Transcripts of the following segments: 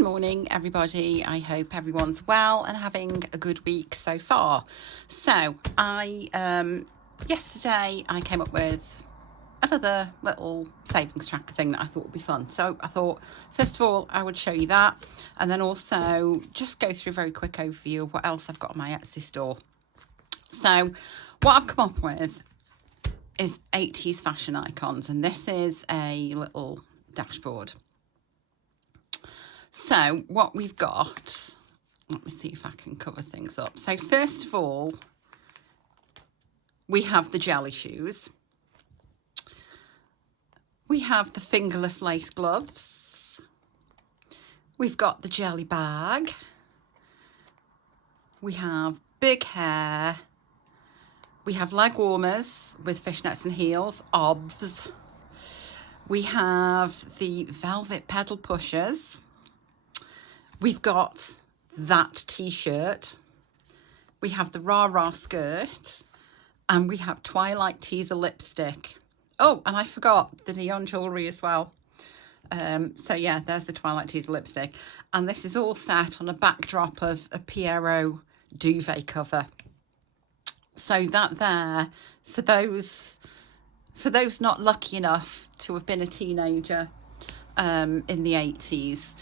morning, everybody. I hope everyone's well and having a good week so far. So yesterday I came up with another little savings tracker thing that I thought would be fun. So I thought, first of all, I would show you that, and then also just go through a very quick overview of what else I've got on my Etsy store. So what I've come up with is 80s fashion icons, and this is a little dashboard. So what we've got, let me see if I can cover things up. So first of all, we have the jelly shoes. We have the fingerless lace gloves. We've got the jelly bag. We have big hair. We have leg warmers with fishnets and heels, OBVs. We have the velvet pedal pushers. We've got that t-shirt. We have the Rah Rah skirt. And we have Twilight Teaser lipstick. Oh, and I forgot the neon jewellery as well. So yeah, there's the Twilight Teaser lipstick. And this is all set on a backdrop of a Pierrot duvet cover. So that there, for those not lucky enough to have been a teenager in the 80s,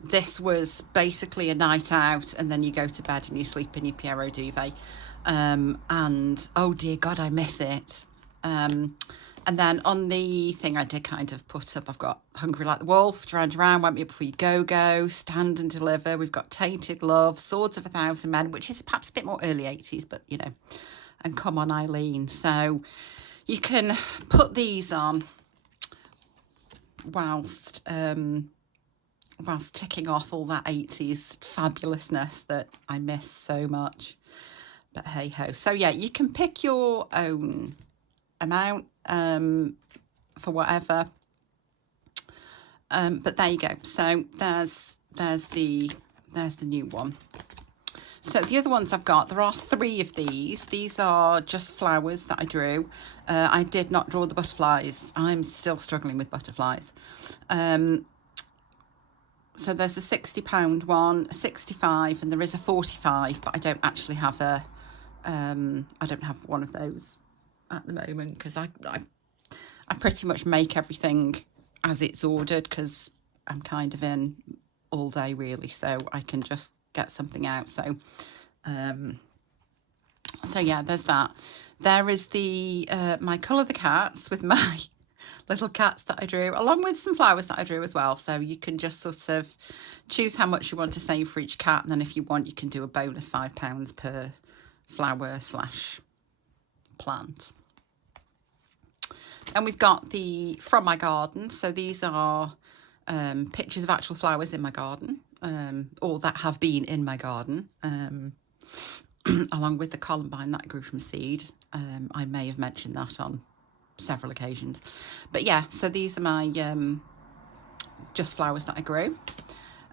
this was basically a night out, and then you go to bed and you sleep in your Pierrot duvet. And oh dear God, I miss it. And then on the thing I did kind of put up, I've got Hungry Like the Wolf, Duran Duran, Wake Me Up Before You Go, Stand and Deliver. We've got Tainted Love, Swords of a Thousand Men, which is perhaps a bit more early 80s, but you know, and Come On Eileen. So you can put these on whilst ticking off all that 80s fabulousness that I miss so much. But hey ho. So yeah, you can pick your own amount for whatever. But there you go. So there's the new one. So the other ones I've got, there are 3 of these. These are just flowers that I drew. I did not draw the butterflies. I'm still struggling with butterflies. So there's a £60 one, a 65, and there is a 45, but I don't actually have I don't have one of those at the moment, because I pretty much make everything as it's ordered, because I'm kind of in all day really, so I can just get something out. So yeah, there's that. There is the my Colour the Cats with my little cats that I drew, along with some flowers that I drew as well. So you can just sort of choose how much you want to save for each cat, and then if you want, you can do a bonus £5 per flower / plant. And we've got the From My Garden. So these are pictures of actual flowers in my garden, or that have been in my garden, along with the columbine that I grew from seed. I may have mentioned that on several occasions. But yeah, so these are my just flowers that I grew.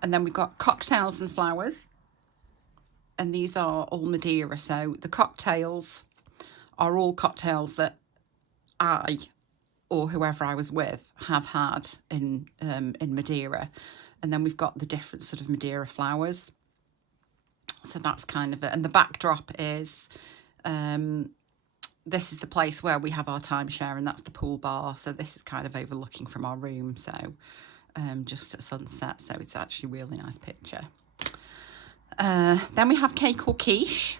And then we've got Cocktails and Flowers. And these are all Madeira. So the cocktails are all cocktails that I, or whoever I was with, have had in Madeira. And then we've got the different sort of Madeira flowers. So that's kind of it. And the backdrop is, this is the place where we have our timeshare, and that's the pool bar. So this is kind of overlooking from our room. So just at sunset. So it's actually a really nice picture. Then we have Cake or Quiche.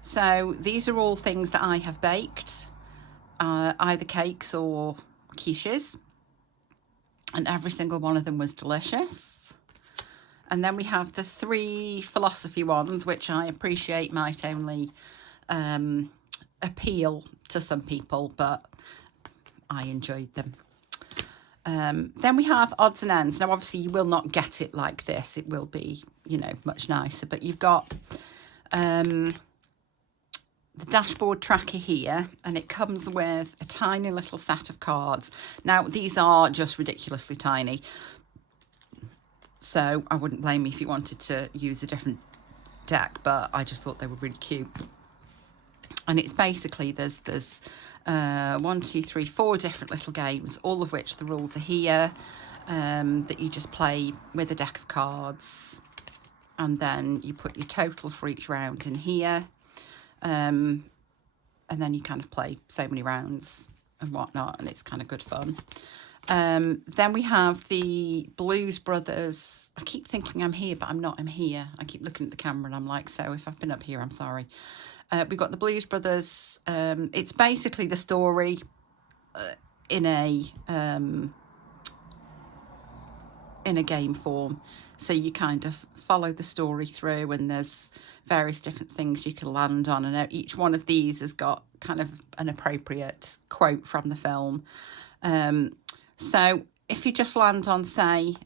So these are all things that I have baked, either cakes or quiches, and every single one of them was delicious. And then we have the 3 philosophy ones, which I appreciate might only appeal to some people, but I enjoyed them. Then we have Odds and Ends. Now obviously you will not get it like this, it will be, you know, much nicer, but you've got the dashboard tracker here, and it comes with a tiny little set of cards. Now these are just ridiculously tiny, so I wouldn't blame you if you wanted to use a different deck, but I just thought they were really cute. And it's basically, there's 1, 2, 3, 4 different little games, all of which the rules are here. that you just play with a deck of cards, and then you put your total for each round in here, and then you kind of play so many rounds and whatnot, and it's kind of good fun. Then we have the Blues Brothers. I keep thinking I'm here, but I'm not. I'm here. I keep looking at the camera and I'm like, so if I've been up here, I'm sorry. We've got the Blues Brothers. It's basically the story in a game form. So you kind of follow the story through, and there's various different things you can land on, and each one of these has got kind of an appropriate quote from the film. So if you just land on, say,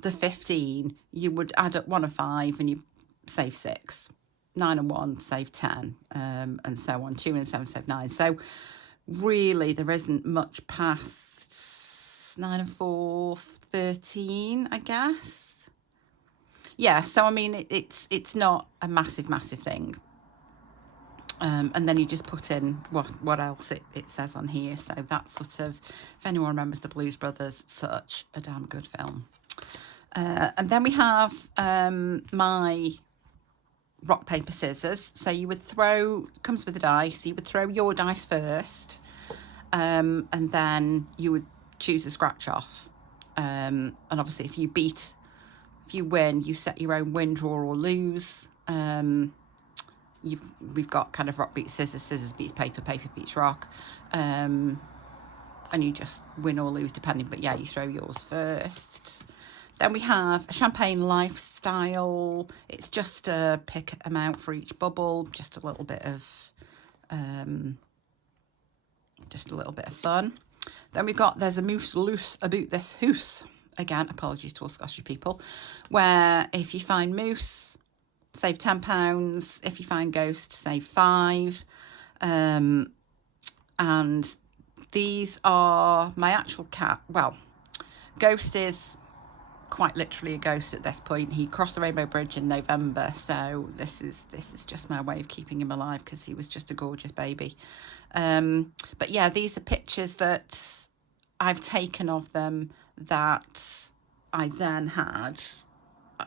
the 15, you would add up 1 and 5 and you save 6. 9 and 1, save 10, and so on. 2 and 7, save 9. So really there isn't much past 9 and 4, 13, I guess. Yeah, so I mean, it's not a massive thing. And then you just put in what else it says on here. So that's sort of, if anyone remembers the Blues Brothers, such a damn good film. And then we have my rock, paper, scissors. So you would throw, comes with a dice, you would throw your dice first, and then you would choose a scratch off. And obviously if you win, you set your own win, draw or lose. We've got kind of rock beats scissors, scissors beats paper, paper beats rock, and you just win or lose depending, but yeah, you throw yours first. Then we have a champagne lifestyle. It's just a pick amount for each bubble, just a little bit of fun. Then we've got there's a moose loose about this hoose. Again, apologies to all Scottish people, where if you find moose, save £10. If you find ghost, save 5. And these are my actual cat. Well, Ghost is quite literally a ghost at this point. He crossed the Rainbow Bridge in November, so this is just my way of keeping him alive because he was just a gorgeous baby. But yeah, these are pictures that I've taken of them that I then had.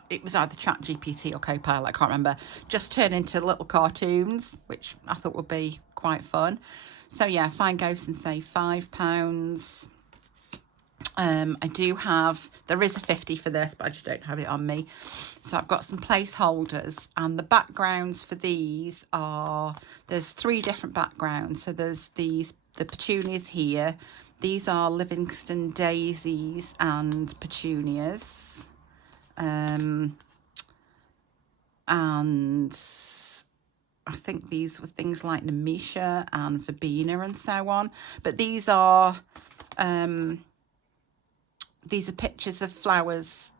It was either ChatGPT or Copilot, I can't remember, just turn into little cartoons, which I thought would be quite fun. So yeah, find ghosts and save £5. I do have, there is a 50 for this, but I just don't have it on me. So I've got some placeholders, and the backgrounds for these are, there's 3 different backgrounds. So there's the petunias here. These are Livingston daisies and petunias. And I think these were things like Nemesia and Verbena and so on. But these are pictures of flowers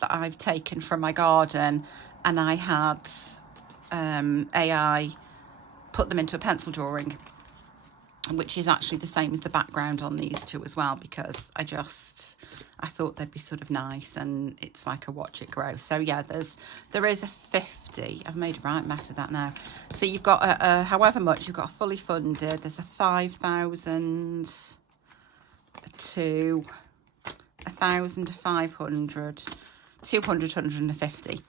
that I've taken from my garden, and I had AI put them into a pencil drawing, which is actually the same as the background on these 2 as well, because I thought they'd be sort of nice, and it's like a watch it grow. So yeah, there is a 50. I've made a right mess of that now. So you've got a however much, you've got a fully funded, there's a 5,000, a 2, 1,000 to 500, 200, 150.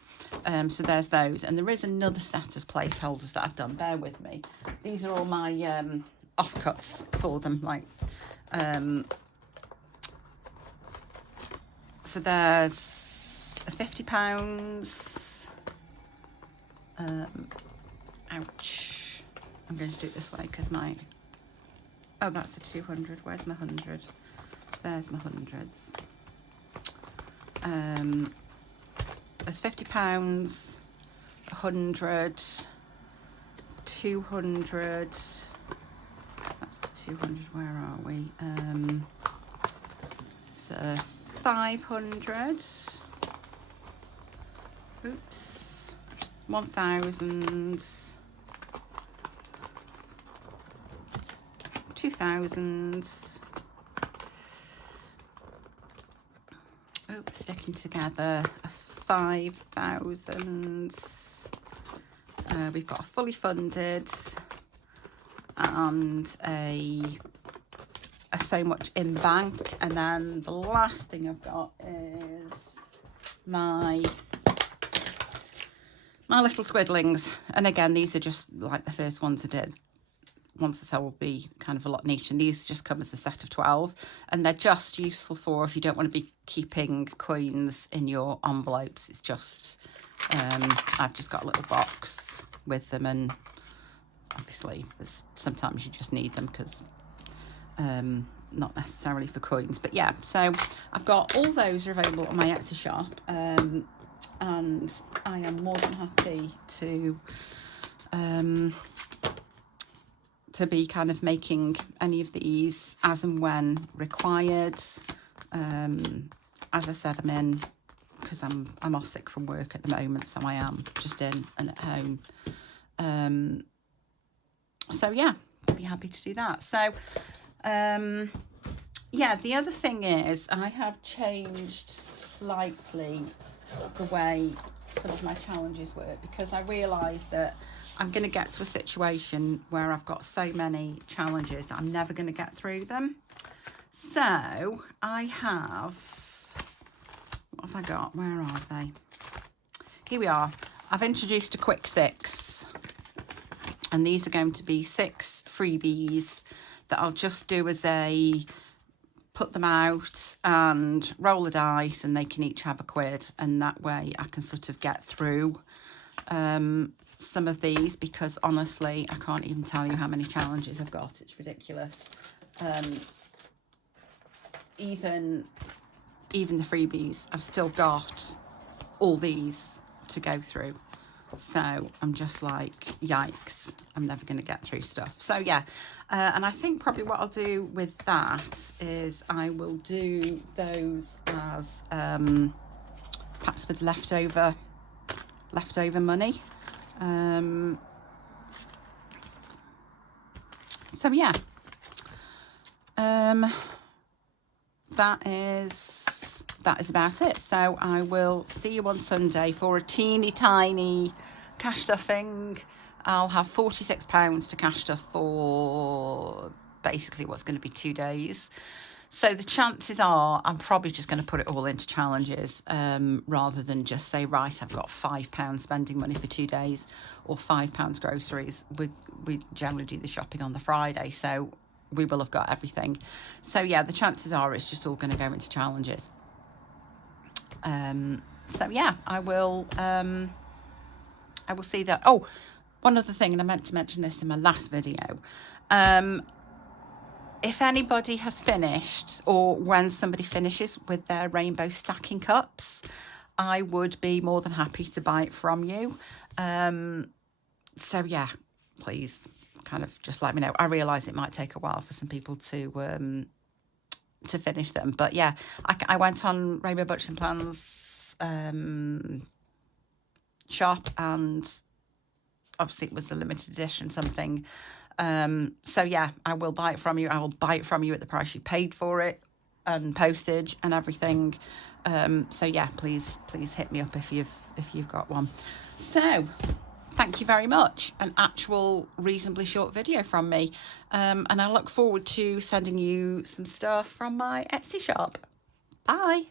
So there's those, and there is another set of placeholders that I've done. Bear with me. These are all my offcuts for them, like so there's a £50. Ouch, I'm going to do it this way because oh, that's a 200. Where's my 100? There's my hundreds. There's £50, 100, 200. That's the 200. Where are we? So 500. Oops. 1,000. 2,000. Oh, sticking together. A 5,000. We've got a fully funded and a so much in the bank. And then the last thing I've got is my little squiddlings. And again, these are just like the first ones I did. Ones I sell will be kind of a lot neater, and these just come as a set of 12, and they're just useful for if you don't want to be keeping coins in your envelopes. It's just I've just got a little box with them, and obviously there's sometimes you just need them because not necessarily for coins. But yeah, so I've got all those are available on my Etsy shop, and I am more than happy to be kind of making any of these as and when required. As I said, I'm in because I'm off sick from work at the moment, so I am just in and at home. So yeah, I'd be happy to do that. So yeah, the other thing is I have changed slightly the way some of my challenges work, because I realised that I'm going to get to a situation where I've got so many challenges that I'm never going to get through them. So I have, what have I got? Where are they? Here we are. I've introduced a quick 6, and these are going to be 6 freebies that I'll just do as a put them out and roll the dice, and they can each have £1, and that way I can sort of get through some of these, because honestly I can't even tell you how many challenges I've got. It's ridiculous. Even the freebies, I've still got all these to go through, so I'm just like, yikes, I'm never going to get through stuff. So yeah, and I think probably what I'll do with that is I will do those as perhaps with leftover money. So yeah, that is about it. So I will see you on Sunday for a teeny tiny cash stuffing. I'll have £46 to cash stuff for basically what's going to be 2 days. So the chances are I'm probably just going to put it all into challenges, rather than just say, right, I've got £5 spending money for 2 days or £5 groceries. We generally do the shopping on the Friday, so we will have got everything. So yeah, the chances are it's just all going to go into challenges. So yeah, I will see that. Oh, one other thing, and I meant to mention this in my last video. If anybody has finished, or when somebody finishes with their rainbow stacking cups, I would be more than happy to buy it from you. So yeah, please kind of just let me know. I realise it might take a while for some people to finish them, but yeah, I went on Rainbow Budgets and Plans shop, and obviously it was a limited edition something. So yeah, I will buy it from you. I will buy it from you at the price you paid for it, and postage and everything. So yeah, please hit me up if you've got one. So thank you very much. An actual reasonably short video from me, and I look forward to sending you some stuff from my Etsy shop. Bye.